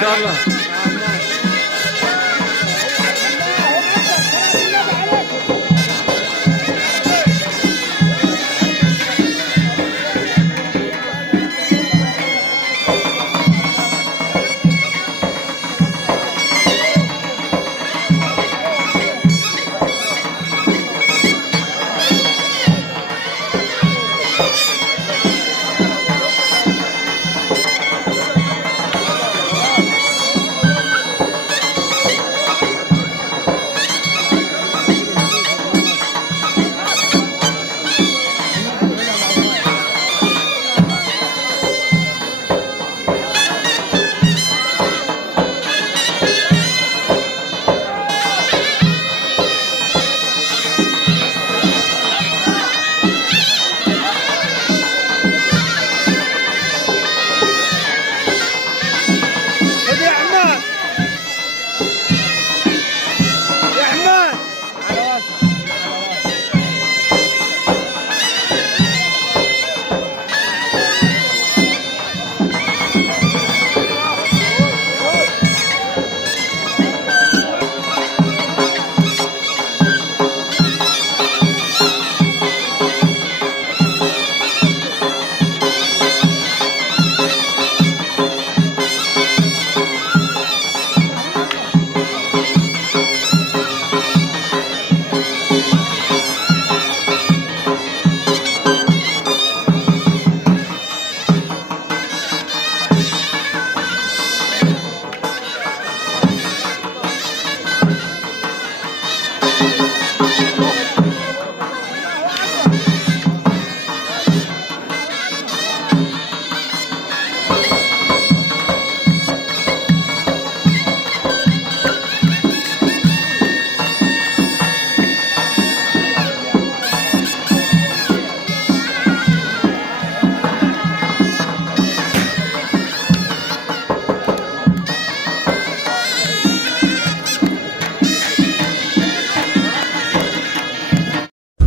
شاء الله.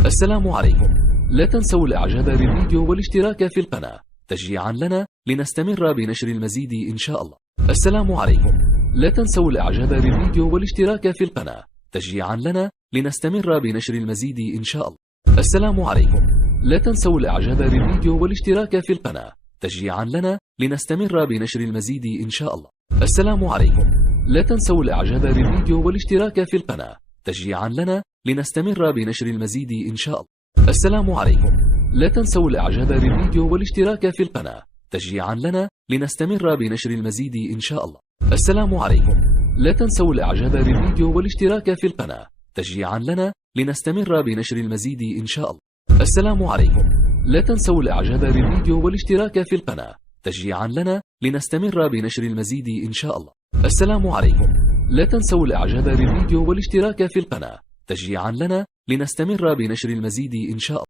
السلام عليكم. لا تنسوا الاعجاب بالفيديو والاشتراك في القناة تشجيعا لنا لنستمر بنشر المزيد ان شاء الله. السلام عليكم. لا تنسوا الاعجاب بالفيديو والاشتراك في القناة تشجيعا لنا لنستمر بنشر المزيد ان شاء الله. السلام عليكم. لا تنسوا الاعجاب بالفيديو والاشتراك في القناة تشجيعا لنا لنستمر بنشر المزيد ان شاء الله. السلام عليكم. لا تنسوا الاعجاب بالفيديو والاشتراك في القناة تشجيعا لنا لنستمر بنشر المزيد إن شاء الله. السلام عليكم. لا تنسوا الإعجاب بالفيديو والاشتراك في القناة تشجيعا لنا لنستمر بنشر المزيد إن شاء الله. السلام عليكم. لا تنسوا الإعجاب بالفيديو والاشتراك في القناة تشجيعا لنا لنستمر بنشر المزيد إن شاء الله. السلام عليكم. لا تنسوا الإعجاب بالفيديو والاشتراك في القناة تشجيعا لنا لنستمر بنشر المزيد إن شاء الله. السلام عليكم. لا تنسوا الإعجاب بالفيديو والاشتراك في القناة تشجيعا لنا لنستمر بنشر المزيد إن شاء الله.